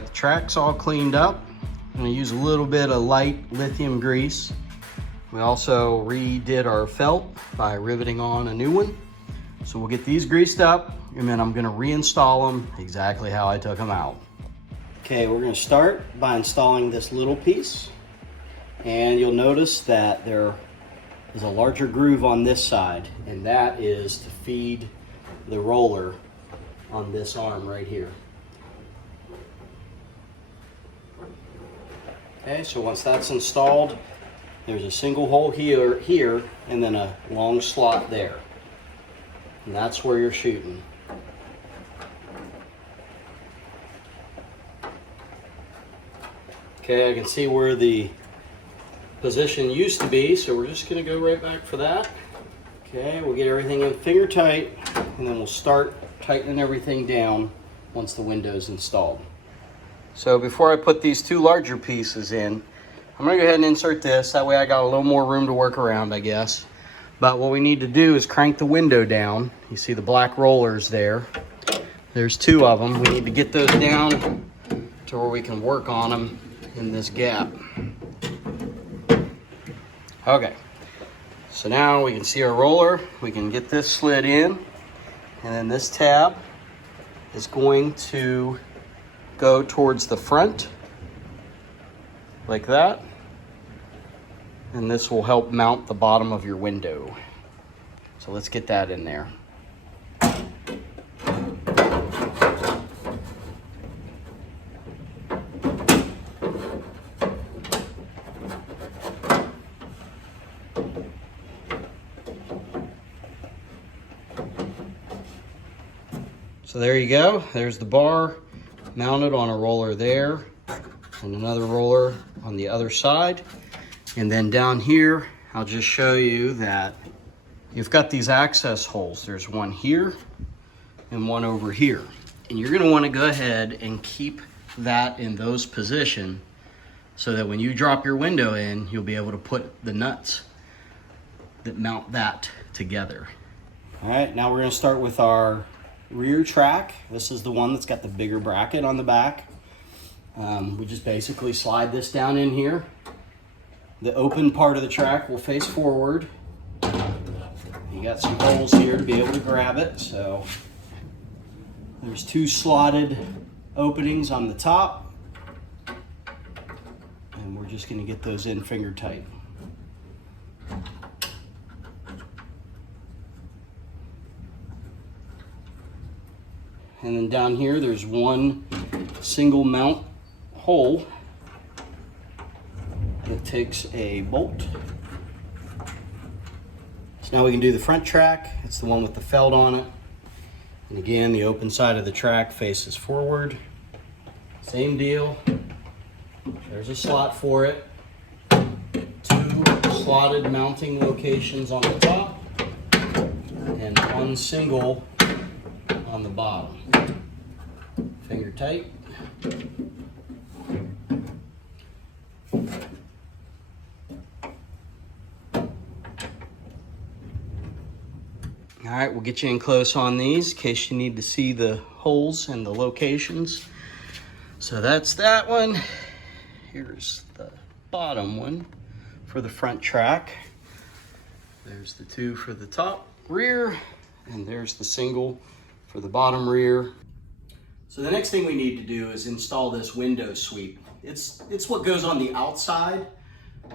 got the tracks all cleaned up. I'm gonna use a little bit of light lithium grease. We also redid our felt by riveting on a new one. So we'll get these greased up, and then I'm gonna reinstall them exactly how I took them out. Okay, we're gonna start by installing this little piece. And you'll notice that there is a larger groove on this side, and that is to feed the roller on this arm right here. Okay, so once that's installed, there's a single hole here, and then a long slot there. And that's where you're shooting. Okay, I can see where the position used to be, so we're just gonna go right back for that. Okay, we'll get everything in finger tight, and then we'll start tightening everything down once the window's installed. So before I put these two larger pieces in, I'm gonna go ahead and insert this. That way I got a little more room to work around, I guess. But what we need to do is crank the window down. You see the black rollers there. There's two of them. We need to get those down to where we can work on them in this gap. Okay, so now we can see our roller. We can get this slid in, and then this tab is going to go towards the front like that, and this will help mount the bottom of your window. So let's get that in there. So there you go. There's the bar mounted on a roller there, and another roller on the other side. And then down here, I'll just show you that you've got these access holes. There's one here and one over here. And you're gonna wanna go ahead and keep that in those positions so that when you drop your window in, you'll be able to put the nuts that mount that together. All right, now we're gonna start with our rear track. This is the one that's got the bigger bracket on the back. We just basically slide this down in here. The open part of the track will face forward. You got some holes here to be able to grab it. So there's two slotted openings on the top, and we're just going to get those in finger tight. And then down here, there's one single mount hole that takes a bolt. So now we can do the front track. It's the one with the felt on it. And again, the open side of the track faces forward. Same deal. There's a slot for it. Two slotted mounting locations on the top, and one single on the bottom. Finger tight. All right, we'll get you in close on these in case you need to see the holes and the locations. So that's that one. Here's the bottom one for the front track. There's the two for the top rear, and there's the single for the bottom rear. So the next thing we need to do is install this window sweep. It's what goes on the outside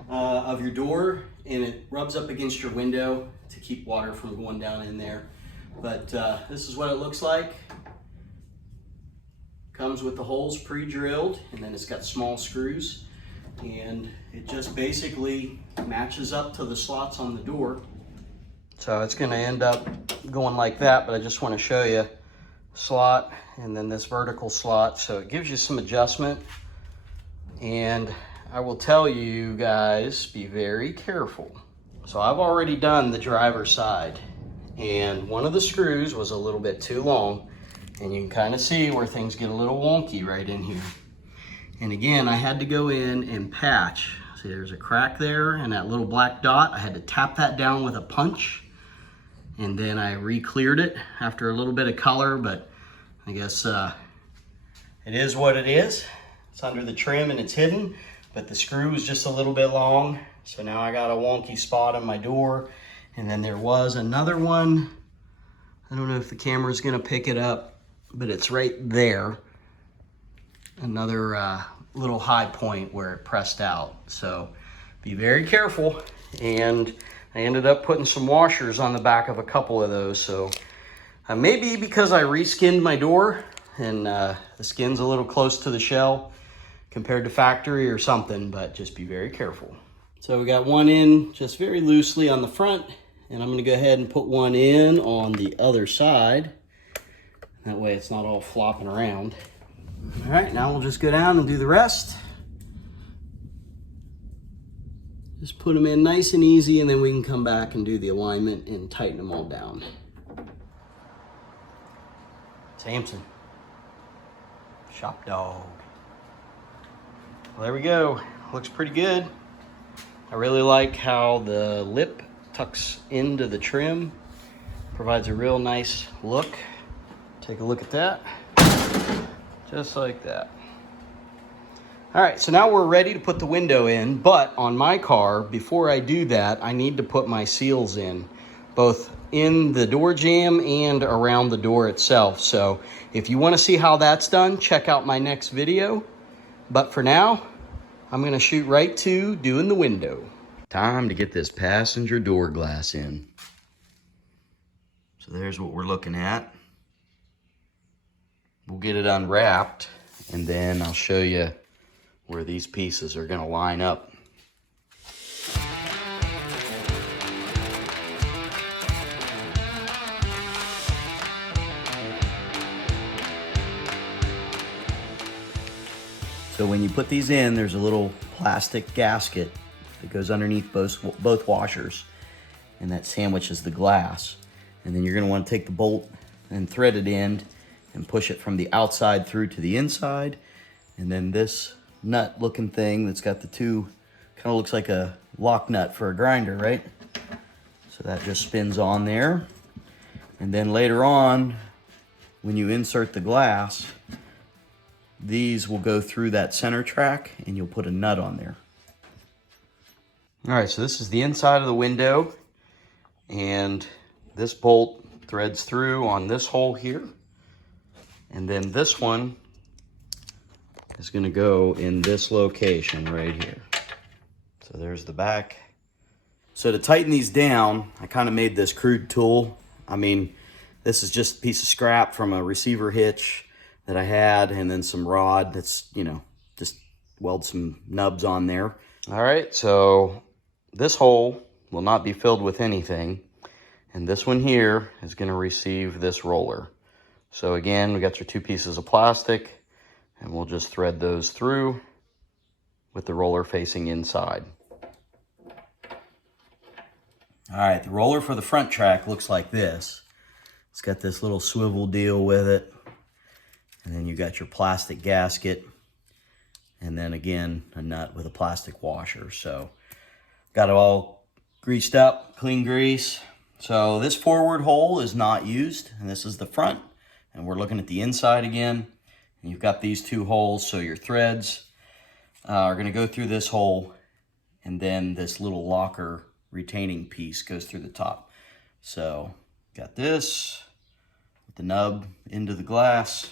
of your door, and it rubs up against your window to keep water from going down in there. But this is what it looks like. Comes with the holes pre-drilled, and then it's got small screws, and it just basically matches up to the slots on the door. So it's going to end up going like that, but I just want to show you slot and then this vertical slot, so it gives you some adjustment. And I will tell you guys, be very careful. So I've already done the driver's side, and one of the screws was a little bit too long, and you can kind of see where things get a little wonky right in here. And again, I had to go in and patch. See, there's a crack there and that little black dot. I had to tap that down with a punch, and then I re-cleared it after a little bit of color, but I guess It is what it is. It's under the trim and it's hidden, but the screw is just a little bit long. So now I got a wonky spot on my door. And then there was another one. I don't know if the camera's gonna pick it up, but it's right there. Another little high point where it pressed out. So be very careful. And I ended up putting some washers on the back of a couple of those. So maybe because I reskinned my door and the skin's a little close to the shell compared to factory or something, but just be very careful. So we got one in just very loosely on the front, and I'm gonna go ahead and put one in on the other side. That way it's not all flopping around. All right, now we'll just go down and do the rest. Just put them in nice and easy, and then we can come back and do the alignment and tighten them all down. Samson, shop dog. Well, there we go. Looks pretty good. I really like how the lip tucks into the trim. Provides a real nice look. Take a look at that. Just like that. All right, so now we're ready to put the window in, but on my car, before I do that, I need to put my seals in, both in the door jamb and around the door itself. So if you want to see how that's done, check out my next video. But for now, I'm going to shoot right to doing the window. Time to get this passenger door glass in. So there's what we're looking at. We'll get it unwrapped, and then I'll show you where these pieces are going to line up. So when you put these in, there's a little plastic gasket that goes underneath both washers, and that sandwiches the glass. And then you're going to want to take the bolt and threaded end and push it from the outside through to the inside. And then this nut looking thing that's got the two, kind of looks like a lock nut for a grinder, right? So that just spins on there. And then later on, when you insert the glass, these will go through that center track and you'll put a nut on there. All right, so this is the inside of the window, and this bolt threads through on this hole here. And then this one is going to go in this location right here. So there's the back. So to tighten these down, I kind of made this crude tool. I mean, this is just a piece of scrap from a receiver hitch that I had, and then some rod that's, you know, just weld some nubs on there. All right, so this hole will not be filled with anything, and this one here is going to receive this roller. So again, we got your two pieces of plastic, and we'll just thread those through with the roller facing inside. All right, the roller for the front track looks like this. It's got this little swivel deal with it, and then you got your plastic gasket, and then again, a nut with a plastic washer. So got it all greased up, clean grease. So this forward hole is not used, and this is the front. And we're looking at the inside again. And you've got these two holes, so your threads are going to go through this hole, and then this little locker retaining piece goes through the top. So got this with the nub into the glass.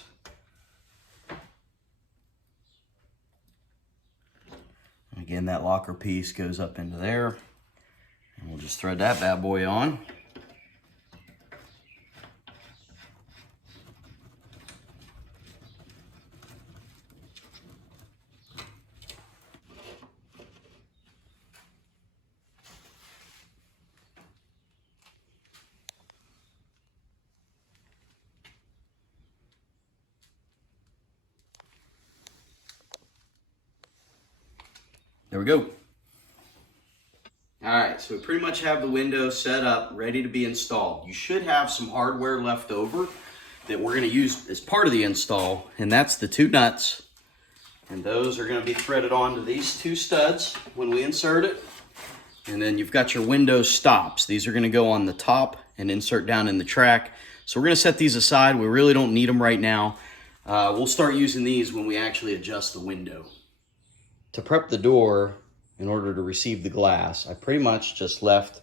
And again, that locker piece goes up into there, and we'll just thread that bad boy on. There we go. All right, so we pretty much have the window set up, ready to be installed. You should have some hardware left over that we're gonna use as part of the install, and that's the two nuts. And those are gonna be threaded onto these two studs when we insert it. And then you've got your window stops. These are gonna go on the top and insert down in the track. So we're gonna set these aside. We really don't need them right now. We'll start using these when we actually adjust the window. To prep the door in order to receive the glass, I pretty much just left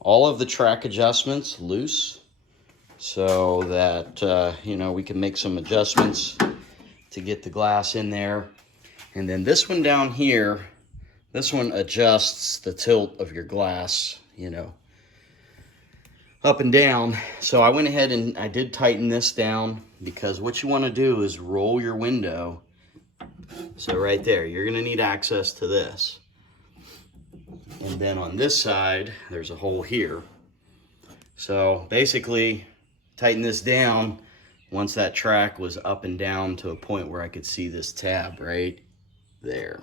all of the track adjustments loose so that, you know, we can make some adjustments to get the glass in there. And then this one down here, this one adjusts the tilt of your glass, you know, up and down. So I went ahead and I did tighten this down, because what you want to do is roll your window. So right there, you're going to need access to this. And then on this side, there's a hole here. So basically, tighten this down once that track was up and down to a point where I could see this tab right there.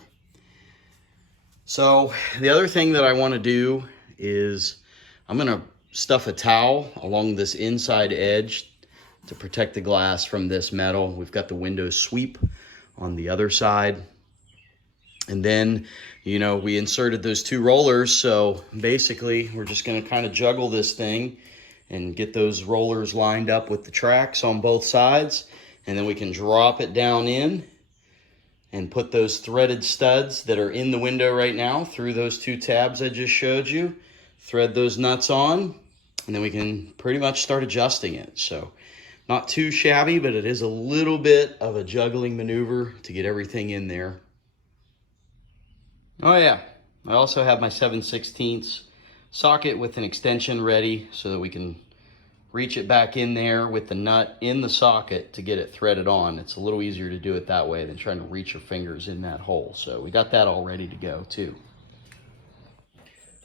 So the other thing that I want to do is I'm going to stuff a towel along this inside edge to protect the glass from this metal. We've got the window sweep on the other side. And then, you know, we inserted those two rollers. So basically, we're just going to kind of juggle this thing and get those rollers lined up with the tracks on both sides. And then we can drop it down in and put those threaded studs that are in the window right now through those two tabs I just showed you. Thread those nuts on, and then we can pretty much start adjusting it. So not too shabby, but it is a little bit of a juggling maneuver to get everything in there. Oh yeah, I also have my 7/16 socket with an extension ready so that we can reach it back in there with the nut in the socket to get it threaded on. It's a little easier to do it that way than trying to reach your fingers in that hole. So we got that all ready to go too.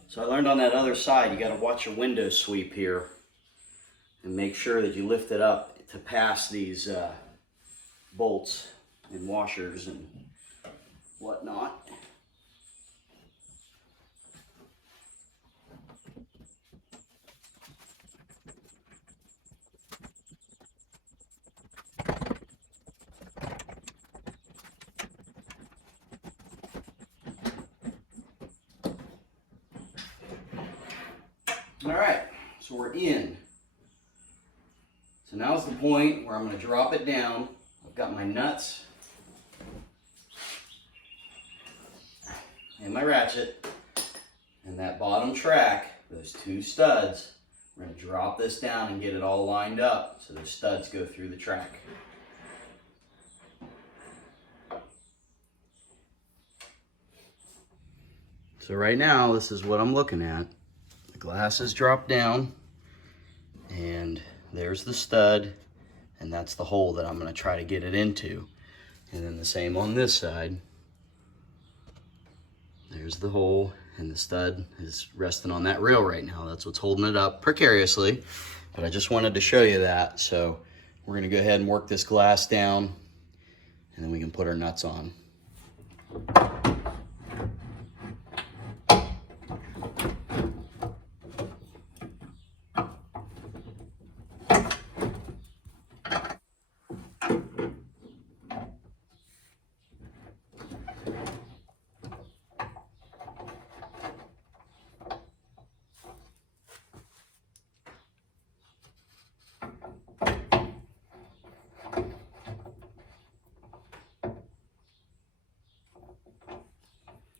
So I learned on that other side, you got to watch your window sweep here and make sure that you lift it up to pass these bolts and washers and whatnot. All right, so we're in. So now's the point where I'm going to drop it down. I've got my nuts and my ratchet and that bottom track, those two studs. We're going to drop this down and get it all lined up so those studs go through the track. So right now, this is what I'm looking at. The glass is dropped down, and there's the stud, and that's the hole that I'm going to try to get it into. And then the same on this side. There's the hole, and the stud is resting on that rail right now. That's what's holding it up precariously, but I just wanted to show you that. So we're going to go ahead and work this glass down, and then we can put our nuts on.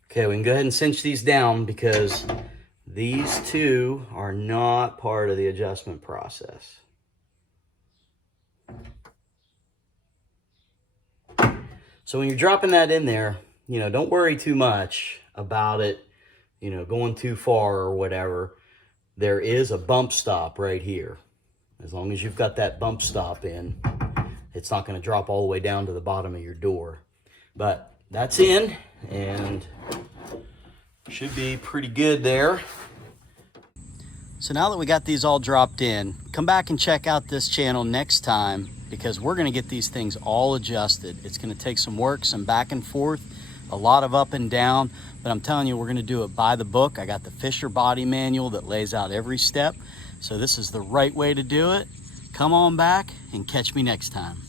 Okay, we can go ahead and cinch these down because these two are not part of the adjustment process. So when you're dropping that in there, you know, don't worry too much about it, you know, going too far or whatever. There is a bump stop right here. As long as you've got that bump stop in, it's not going to drop all the way down to the bottom of your door. But that's in, and should be pretty good there. So now that we got these all dropped in, come back and check out this channel next time, because we're going to get these things all adjusted. It's going to take some work, some back and forth, a lot of up and down, but I'm telling you, we're going to do it by the book. I got the Fisher body manual that lays out every step. So this is the right way to do it. Come on back and catch me next time.